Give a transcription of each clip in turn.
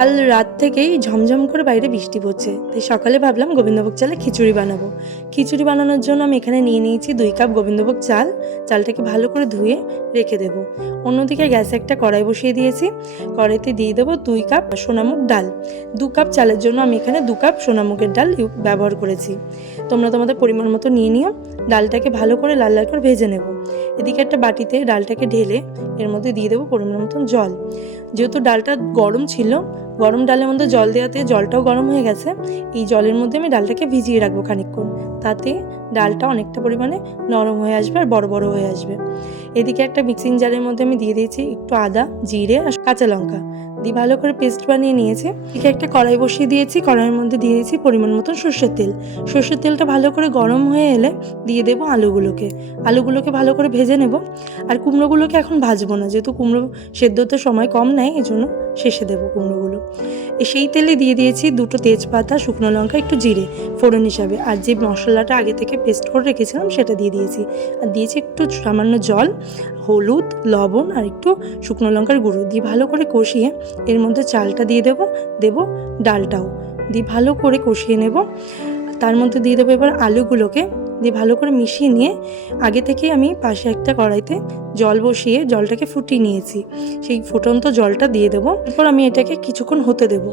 কাল রাত থেকেই ঝমঝম করে বাইরে বৃষ্টি পড়ছে, তাই সকালে ভাবলাম গোবিন্দভোগ চালে খিচুড়ি বানাবো। খিচুড়ি বানানোর জন্য আমি এখানে নিয়ে নিয়েছি 2 কাপ গোবিন্দভোগ চাল। চালটাকে ভালো করে ধুয়ে রেখে দেব। অন্যদিকে গ্যাসে একটা কড়াই বসিয়ে দিয়েছি। কড়াইতে দিয়ে দেবো 2 কাপ সোনামুগ ডাল। 2 কাপ চালের জন্য আমি এখানে 2 কাপ সোনামুগের ডাল ব্যবহার করেছি। তোমরা তোমাদের পরিমাণ মতো নিয়ে নিও। ডালটাকে ভালো করে লাল লাল করে ভেজে নেব। এদিকে একটা বাটিতে ডালটাকে ঢেলে এর মধ্যে দিয়ে দেবো পরিমাণ মতন জল। যেহেতু ডালটা গরম ছিল, গরম ডালের মধ্যে জল দেওয়াতে জলটাও গরম হয়ে গেছে। এই জলের মধ্যে আমি ডালটাকে ভিজিয়ে রাখবো খানিকক্ষণ, তাতে ডালটা অনেকটা পরিমাণে নরম হয়ে আসবে আর বড় বড় হয়ে আসবে। এদিকে একটা মিক্সিং জারের মধ্যে আমি দিয়ে দিয়েছি একটু আদা, জিরে আর কাঁচা লঙ্কা দিয়ে ভালো করে পেস্ট বানিয়ে নিয়েছি। এদিকে একটা কড়াই বসিয়ে দিয়েছি। কড়াইয়ের মধ্যে দিয়ে দিয়েছি পরিমাণ মতো সর্ষের তেল। সর্ষের তেলটা ভালো করে গরম হয়ে এলে দিয়ে দেবো আলুগুলোকে ভালো করে ভেজে নেব। আর কুমড়োগুলোকে এখন ভাজবো না, যেহেতু কুমড়ো সেদ্ধ হতে সময় কম নেয়, এই জন্য শেষে দেবো কুমড়োগুলো। সেই তেলে দিয়ে দিয়েছি 2টো তেজপাতা, শুকনো লঙ্কা, একটু জিরে ফোড়ন হিসাবে। আর যে মশলাটা আগে থেকে পেস্ট করে রেখেছিলাম সেটা দিয়ে দিয়েছি। আর দিয়েছি একটু সামান্য জল, হলুদ, লবণ আর একটু শুকনো লঙ্কার গুঁড়ো দিয়ে ভালো করে কষিয়ে এর মধ্যে চালটা দিয়ে দেবো ডালটাও দিয়ে ভালো করে কষিয়ে নেব। তার মধ্যে দিয়ে দেবো এবার আলুগুলোকে দিয়ে ভালো করে মিশিয়ে নিয়ে আগে থেকে আমি পাশে একটা কড়াইতে জল বসিয়ে জলটাকে ফুটিয়ে নিয়েছি। সেই ফুটন্ত জলটা দিয়ে দেবো। এরপর আমি এটাকে কিছুক্ষণ হতে দেবো।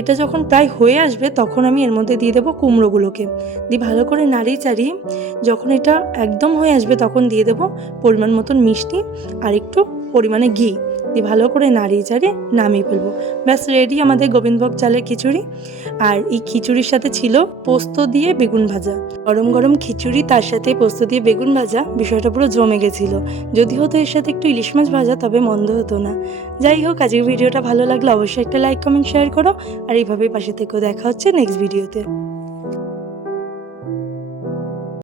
এটা যখন প্রায় হয়ে আসবে তখন আমি এর মধ্যে দিয়ে দেবো কুমড়োগুলোকে দিয়ে ভালো করে নাড়িয়ে চাড়িয়ে যখন এটা একদম হয়ে আসবে তখন দিয়ে দেবো পরিমাণ মতন মিষ্টি আর একটু পরিমাণে ঘি দিয়ে ভালো করে নাড়িয়ে চাড়িয়ে নামিয়ে ফেলবো। ব্যাস রেডি আমাদের গোবিন্দভোগ চালের খিচুড়ি। আর এই খিচুড়ির সাথে ছিল পোস্ত দিয়ে বেগুন ভাজা। গরম গরম খিচুড়ি তার সাথে পোস্ত দিয়ে বেগুন ভাজা, বিষয়টা পুরো জমে গেছিলো। যদি হতো এর সাথে একটু ইলিশ মাছ ভাজা তবে মন্দ হতো না। যাই হোক, আজকের ভিডিওটা ভালো লাগলে অবশ্যই একটা লাইক, কমেন্ট, শেয়ার করো। আর এইভাবেই পাশে থেকেও। দেখা হচ্ছে নেক্সট ভিডিওতে।